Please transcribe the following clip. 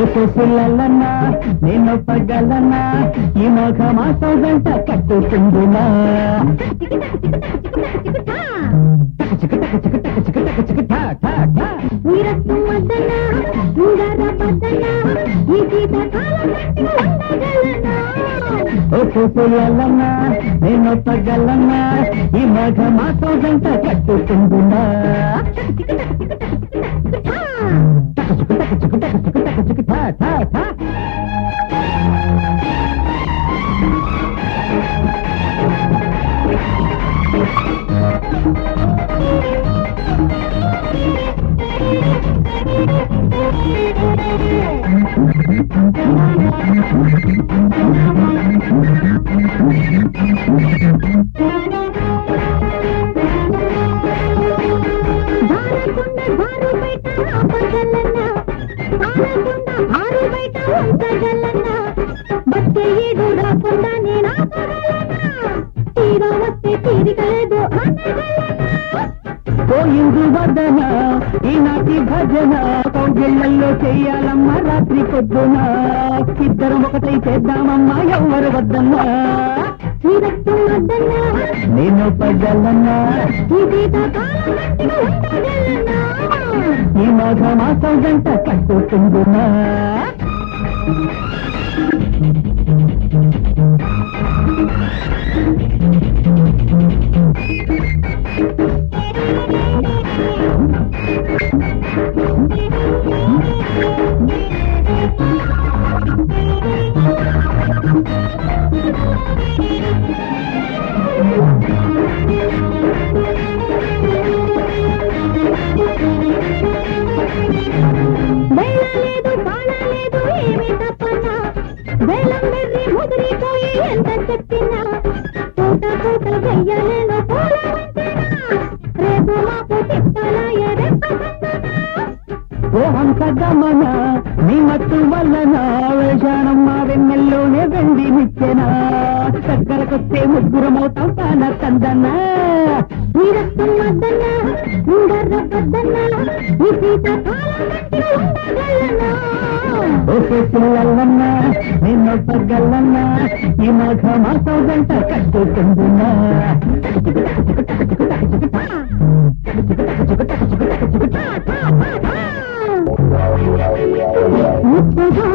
okay పిల్లలన్నా నేను పగలన్నా ఈ మగ మాసం గంట కట్టుకుందునా ఓకే పిల్లలన్నా నేను పగలన్నా ఈ మగ మాసం గంట కట్టుకుందునా పోయింది వదన ఈనాటి భజన కౌగిళ్లలో చెయ్యాలమ్మ రాత్రి పొద్దున ఇద్దరం ఒకటై చేద్దామమ్మా ఎవరు వద్దన్నా నేను పగలన్నా ఈ మగ మాసం గంట కట్టుకుందునా బెల్లలేదు బాణలేదు ఏమి తప్పన్నా బెల్లం బెర్రి ముదిరిపోయి ఎంత చెప్పినా పూట పూట చెయ్యలేను పూల రేపు మాపు తిప్పాలయ్య ఓహం కదమన నీ మత్తు వల్లన వేషానమ్మ వెన్నెల్లోనే వెండి నిచ్చెనా చక్కరకొస్తే ముగ్గురమవుతాం తాన తందన్నా నీరత్తం వద్దన్నా ముందర్ర వద్దన్నా ఈ శీతకాలం ఓకే పిల్లలన్నా నిన్ను పగలన్నా ఈ మగ మాసం గంట కట్టుకుందునా ముద్దగా